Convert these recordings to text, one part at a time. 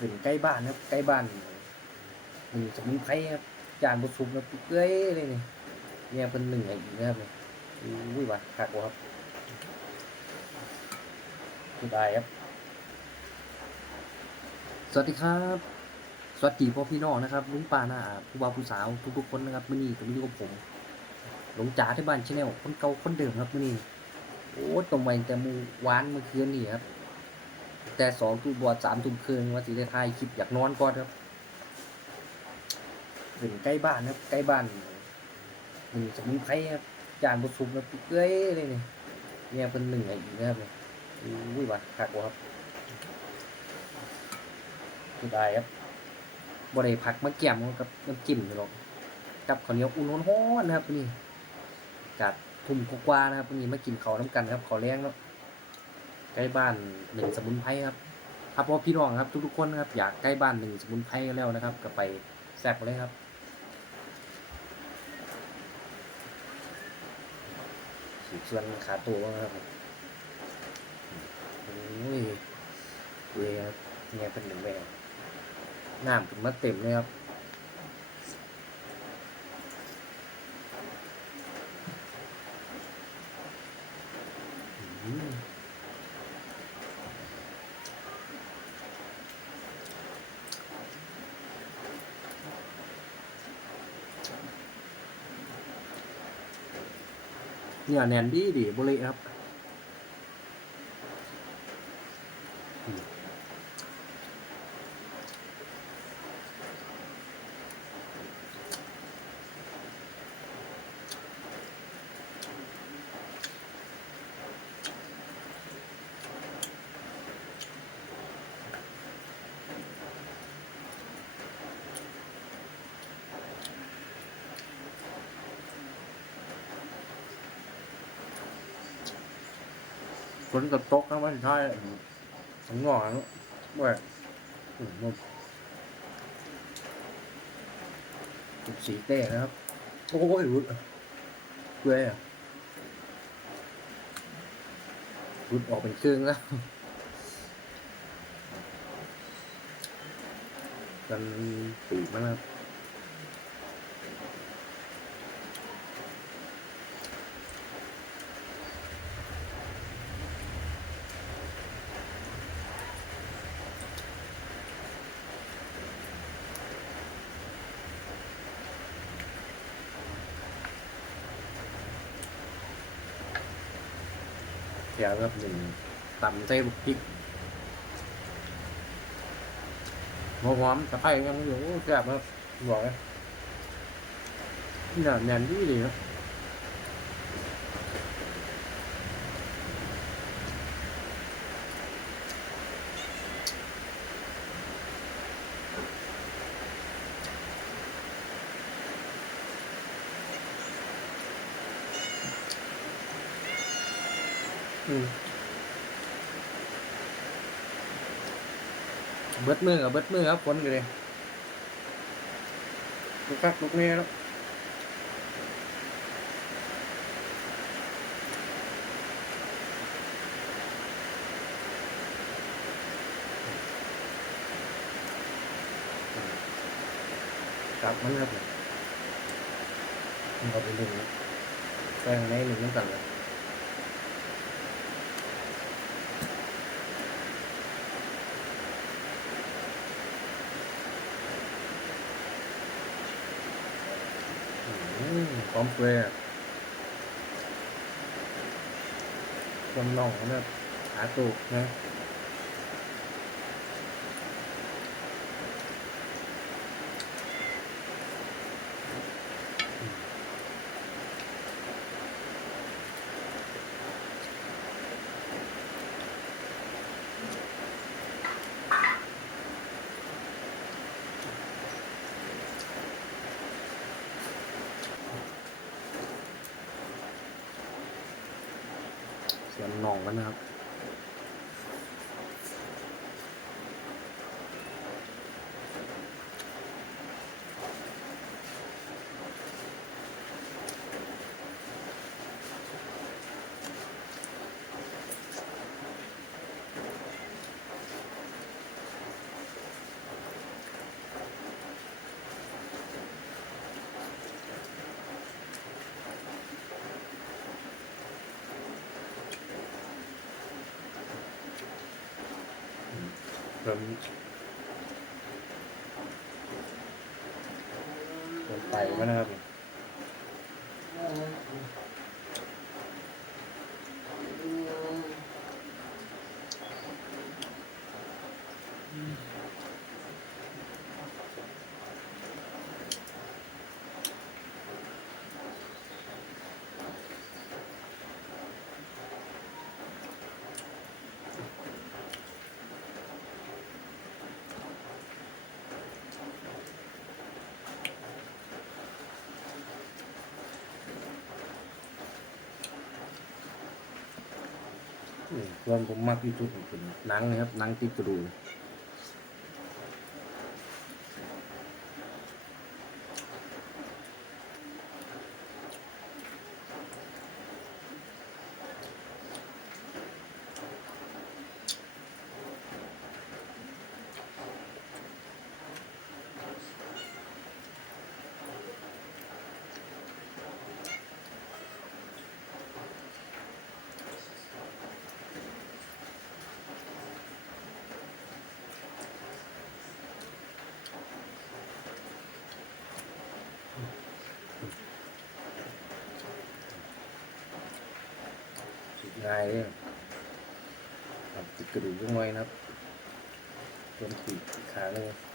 ขึ้นใกล้บ้านครับใกล้บ้านนี่สมุนไพรครับจานบุสุมครับเอ้ยเลยนี่เนี่ยเป็นหนึ่งไอ้อีกนะครับเนี่ยอุ้ยว่ะคักวะครับสุดท้ายครับ สวัสดีครับ สวัสดีพ่อพี่น้องนะครับลุงป้าหน้าผู้บ่าวผู้สาวทุกๆคนนะครับมื่อนี้ก็มีอยู่กับผมหลงจ๋าที่บ้านชาแนลคนเก่าคนเดิมครับมื่อนี้โอ้ตรงไปแต่มูหวานเมื่อคืนนี่ครับ แต่สองทุ่มบอดสามทุ่มคืนว่าสิได้ถ่ายคลิปอยากนอนก่อนครับถึงใกล้บ้านครับใกล้บ้านหนี่งสมุนไพรครับจานบุสุมครับเอ้ยเลยนี่เนี่ยเป็นหนึ่งไอ้อีกนะครับเนี่ยอุ้ยว่ะคักวะครับสุดท้ายครับบริผักมะเกี่ยมกับน้ำจิ้มอยู่หรอกกับข้าวเหนียวอุ่นร้อนๆนะครับนี่กัดทุ่มกว่านะครับนี่มากินข้าวน้ำกันครับข้าวแรงเนาะ ใกล้บ้านหนึ่งสมุนไพรครับครับพราะพี่น้องครับทุกๆคนนะครับอยากใกล้บ้านหนึ่งสมุนไพรแล้วนะครับก็ไปแซ่บเลยครับขีส่วนขาตัวครับโอ้ยเวยครับเนี่ยเป็นหนึ่งแม่น้ำถึงมาเต็มเลยครับอืม เนี่ยแนนดีดีบุรีครับ ฝนกับตกนะวันท้ายสังอเนาะว่าอืมมันจุดสีเต้นะครับโอ้ยรุดเว้ยอะรุดออกเป็นเครื่องแล้วกันปีกมันนะครับ แถวแบบหนึ่งตำใส่บุกพริกหอมหอมตะไคร้ยังอยู่โอ้แซ่บครับบอกเลยนี่น่ะแน่นดีดีนะ เบิดมือกับเบิดมือครับฝนกันเลยลูกคักลูกเนี้ยแล้วกลับมันครับเนี่ยมันก็เป็นหนึ่งแปลงในหนึ่งนั่นกันเลย อืมพร้ อมเฟรย์จำลองนะหาตูกนะ องมันนะครับ ผมผมไปมนะครับ ส่วนผมมักที่สุดเป็นหนังนะครับหนังติดกระดูก ง่ายเลยติดกระดูกยังไงนะครับส่วมขีดขาเลย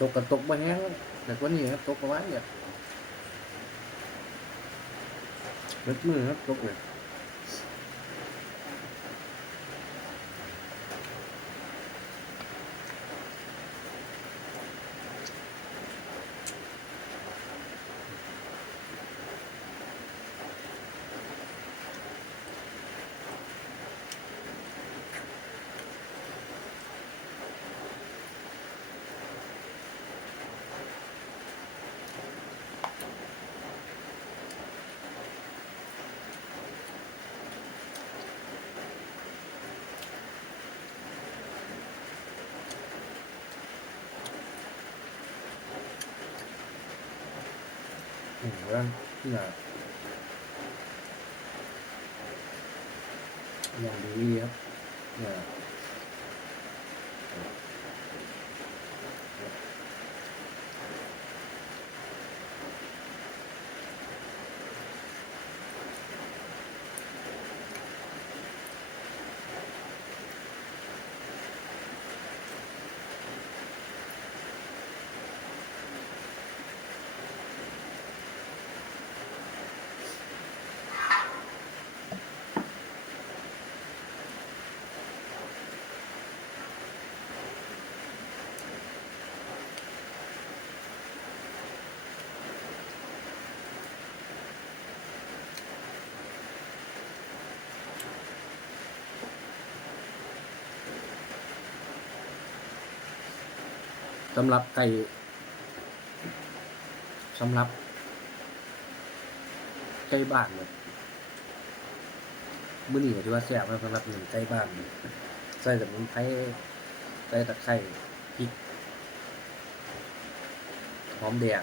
ตกกับตกมาแห้งแต่กว่านี้ครับตกประมาณเนี่ยเล็ดมือครับตกเลยอืมแล้วเนี่ย อย่างดีครั สำหรับไก่สำหรับไก่บ้านเนี่ยมื้อนี้ก็ถือว่าแซ่บนะสำหรับหนึ่งไก่บ้านใส่สมุนไพรใส่ตะไคร้พริกหอมแดง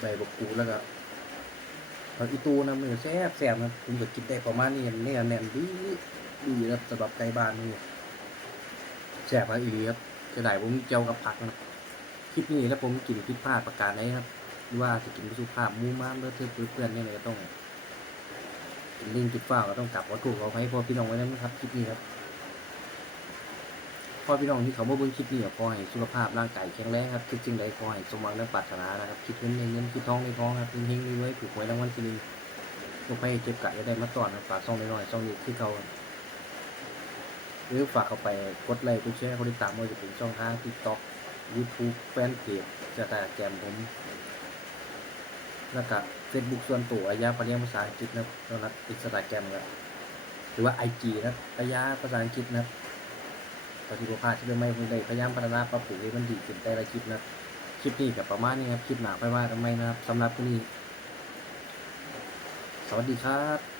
ใบบกกูแล้วก็ผักอีตูนะมันก็แซ่บแซ่บนะผมก็กินได้ประมาณนี้เนี่ยแน่นดีดีครับสำหรับไก่บ้านนี่แซ่บครับอีหลีครับ จะได้ผมเจียวกับผักนะคลิปนี้แล้วผมกินผิดพลาดประการไหนครับรือว่าจะกินสุภาพมูม้ามเลอะเทอะเปื้อนๆเนี่ยเลยก็ต้องกินลิงกินฟ้าก็ต้องกลับวัตถุเขาให้พ่อพี่น้องไว้นะครับคลิปนี้ครับพ่อพี่น้องที่เขามาเบิ่งคลิปนี้ขอให้สุขภาพร่างกายแข็งแรงครับคิดจึงใดขอให้สมหวังและปรารถนานะครับคิดเงินในเงินคิดท้องในท้องครับเฮงๆรวยๆถูกหวยรางวัลที่หนึ่งลูกไปเจ็บกะจะได้มาต่อนครับฝากซ่องน้อยๆซ่องนี้คือเขา หรือฝากเข้าไปกดไลค์กดแชร์กดติดตามว่าจะเป็นช่องทาง TikTok YouTube แฟนเพจจะแต่แกมผมแล้วก็เฟซบุ๊กส่วนตัวอายาปเรียงภาษาอังกฤษนะครับแล้วนักอินสตาแกรมครับหรือว่าไอจีนะอายาภาษาอังกฤษนะครับตอนที่ผมพลาดที่เรื่องไม่ผมได้พยายามพัฒนาปรับปรุงให้มันดีขึ้นแต่ละคลิปนะคลิปนี้กับประมาณนี้ครับคลิปหนาไปว่ากันไมนะครับสำหรับที่นี้สวัสดีครับ